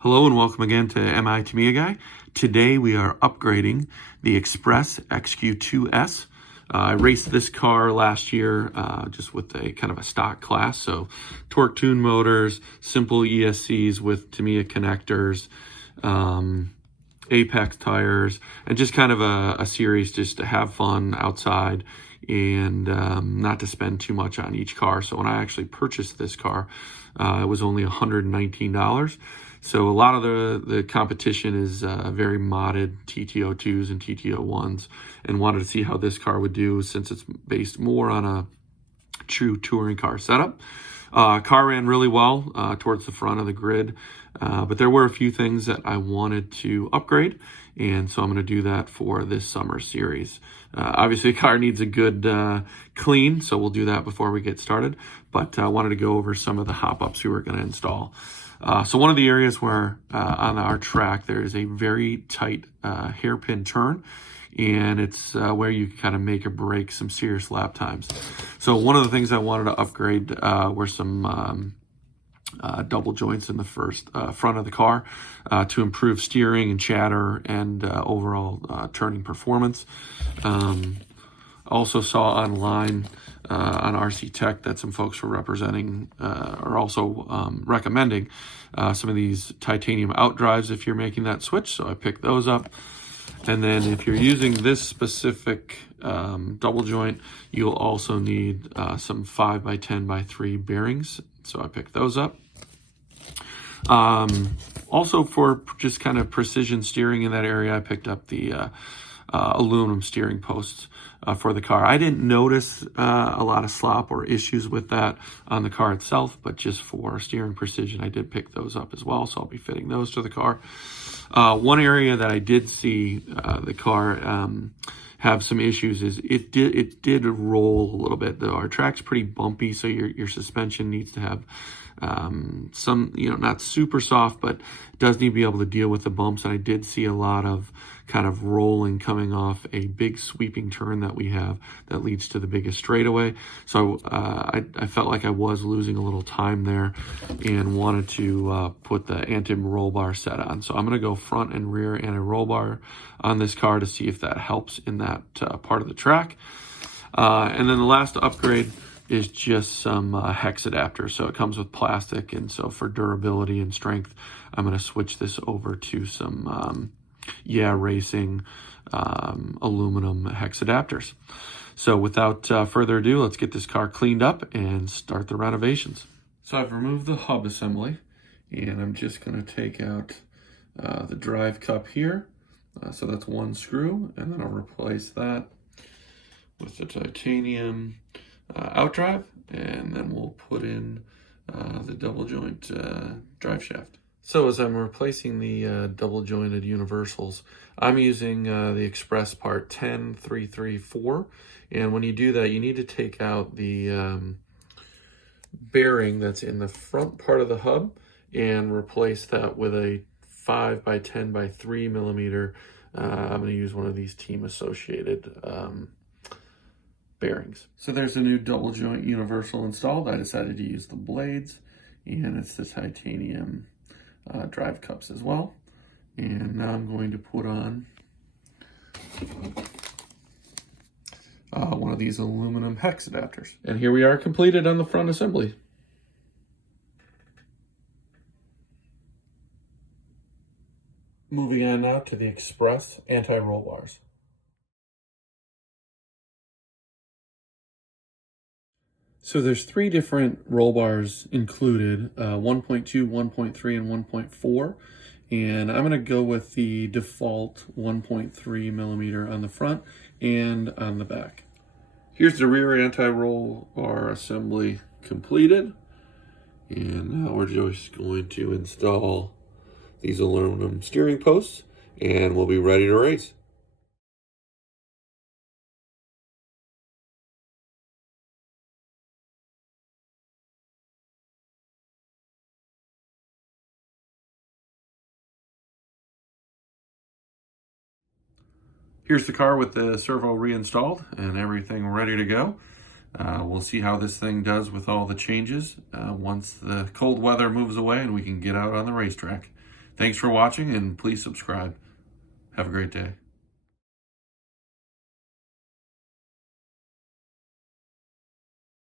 Hello and welcome again to MI Tamiya Guy. Today we are upgrading the Xpress XQ2S. I raced this car last year just with a kind of a stock class. So torque tune motors, simple ESCs with Tamiya connectors, Apex tires, and just kind of a series just to have fun outside and not to spend too much on each car. So when I actually purchased this car, it was only $119. So a lot of the competition is very modded TT02s and TT01s, and wanted to see how this car would do since it's based more on a true touring car setup. Car ran really well towards the front of the grid, but there were a few things that I wanted to upgrade, and so I'm going to do that for this summer series. Obviously, the car needs a good clean, so we'll do that before we get started, but I wanted to go over some of the hop-ups we were going to install. So one of the areas where on our track there is a very tight hairpin turn, and it's where you kind of make or break some serious lap times. So one of the things I wanted to upgrade were some double joints in the front of the car to improve steering and chatter and overall turning performance. Also saw online on RC Tech that some folks were representing or also recommending some of these titanium outdrives if you're making that switch. So I picked those up. And then if you're using this specific double joint, you'll also need some 5x10x3 bearings. So I picked those up. Also for just kind of precision steering in that area, I picked up the aluminum steering posts for the car. I didn't notice a lot of slop or issues with that on the car itself, but just for steering precision, I did pick those up as well. So I'll be fitting those to the car. One area that I did see the car have some issues is it did roll a little bit. Our track's pretty bumpy, so your suspension needs to have some, not super soft, but it does need to be able to deal with the bumps. And I did see a lot of kind of rolling coming off a big sweeping turn that we have that leads to the biggest straightaway. So I felt like I was losing a little time there and wanted to put the anti-roll bar set on. So I'm going to go front and rear anti-roll bar on this car to see if that helps in that part of the track. And then the last upgrade is just some hex adapters. So it comes with plastic, and so for durability and strength, I'm going to switch this over to some racing aluminum hex adapters. So without further ado, let's get this car cleaned up and start the renovations. So I've removed the hub assembly, and I'm just going to take out the drive cup here. So that's one screw, and then I'll replace that with the titanium outdrive, and then we'll put in the double joint drive shaft. So as I'm replacing the double jointed universals, I'm using the Express part 10334, and when you do that, you need to take out the bearing that's in the front part of the hub and replace that with a 5x10x3 millimeter. I'm going to use one of these team associated bearings. So there's a new double joint universal installed. I decided to use the blades, and it's the titanium drive cups as well. And now I'm going to put on one of these aluminum hex adapters. And here we are completed on the front assembly. Moving on now to the Express anti-roll bars. So there's three different roll bars included, 1.2, 1.3, and 1.4. And I'm gonna go with the default 1.3 millimeter on the front and on the back. Here's the rear anti-roll bar assembly completed. And now we're just going to install these aluminum steering posts, and we'll be ready to race. Here's the car with the servo reinstalled and everything ready to go. We'll see how this thing does with all the changes once the cold weather moves away and we can get out on the racetrack. Thanks for watching, and please subscribe. Have a great day.